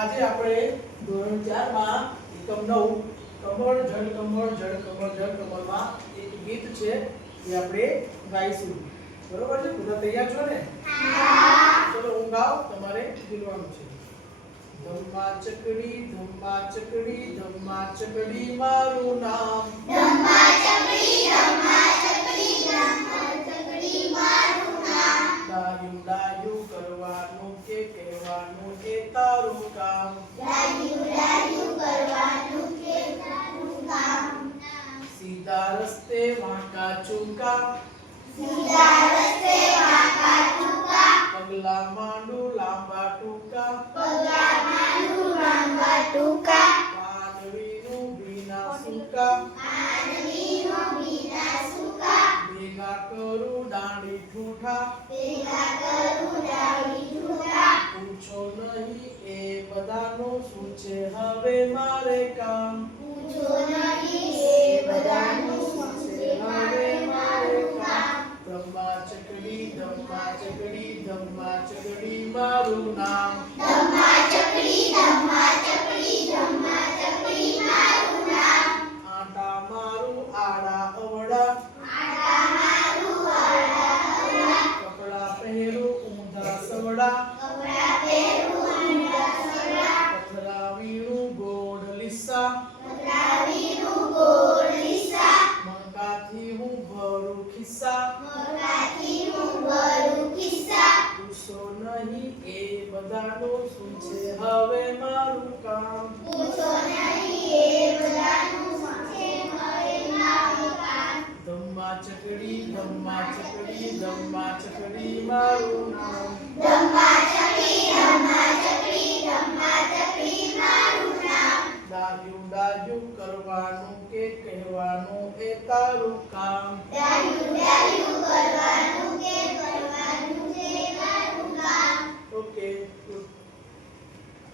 આજે આપણે ધોરણ 4 માં એકમ 9 કમળ જળ કમળ જળ કમળ જળ કમળમાં એક ગીત છે એ આપણે ગાઈશું. બરોબર છે? બધા તૈયાર છો ને? હા. ચલો હું ગાઉં, તમારે બોલવાનું છે. ધમ્મા ચકડી મારું નામ. ધમ્મા ચકડી મારું નામ. ડાયું ડાયું કરવાનું કે કહેવાનું કે તારું કામ. ડાયું કરવાનું કે તારું કામ. સીધા રસ્તે વાંકા ચૂકા. સીધા રસ્તે વાંકા ચૂકા. પગલા માંડું લાંબા ટૂંકા. પગલા માંડું લાંબા ટૂંકા. માનવીનું ભીના સૂકા. માનવીનું ભીના સૂકા. ભેગા કરું દાંડી ઠૂઠા. ભેગા કરું ડાળી ઠૂઠા. પૂછો નહીં એ બધાનું શું છે હવે મારે કામ. પૂછો નહીં એ બધાનું શું છે હવે મારે કામ. ધમ્મા ચકડી મારું નામ. ધમ્મા ચકડી મારું નામ. આટા મારું આડા અવડા. આડા મારું આડા અવળા. કપડા પહેરું ઊંધા સવડા. કપડા પહેરું ઊંડા સવડા. પથરાવીનું ગોળ લીસા. પથરાવીનું ગોળ લીસા. મણકાથી હું ભરું ખિસ્સા. મોઢાથી હું ભરું ખિસ્સા. પૂછો નહીં એ બધાનું શું છે હવે મારું કામ. પૂછો નહીં એ બધાનું શું છે હવે મારું કામ. ધમ્મા ચકડી મારું નામ. ધમ્મા ચકડી મારું નામ. ડાયું ડાયું કરવાનું કે કહેવાનું એ તારું કામ. ડાયું કરવાનું